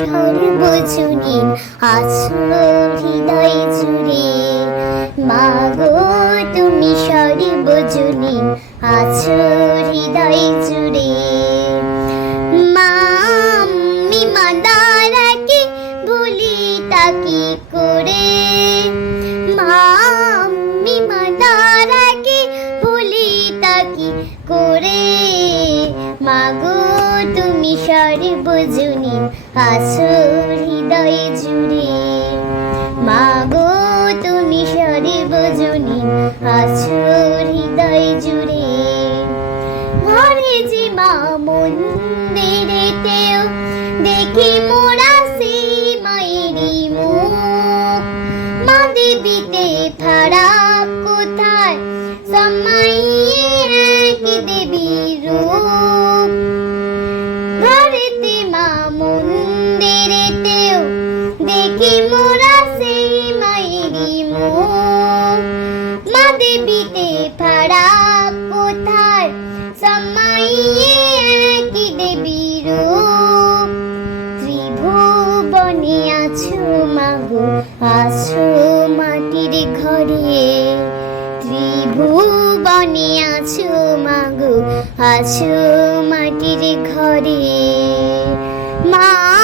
সর্বজনীন আছো হৃদয় জুড়ে তুমি হৃদয় জুড়ে মা আমি মাদারাকে ভুলি তাকি করে? মা আমি মাদারাকে ভুলি করে? মাগো তুমি সর্বজনীন আছো হৃদয় জুড়ে। মাগো, তুমি সর্বজনীন আছো হৃদয় জুড়ে। ঘরে যে মা মন্দিরেতেও দেখি মোরা সেই মায়েরই মুখ। মা দেবীতে ফারাক কোথায়? সময় দেখি মোরা সেই মায়েরই মুখ মা দেবীতে ফারাক কোথায় সময় এক দেবী রূপ ত্রিভুবনে আছো মাগো আছো মাটির ঘরে ত্রিভুবনে আছো আছো মাটির ঘরে মা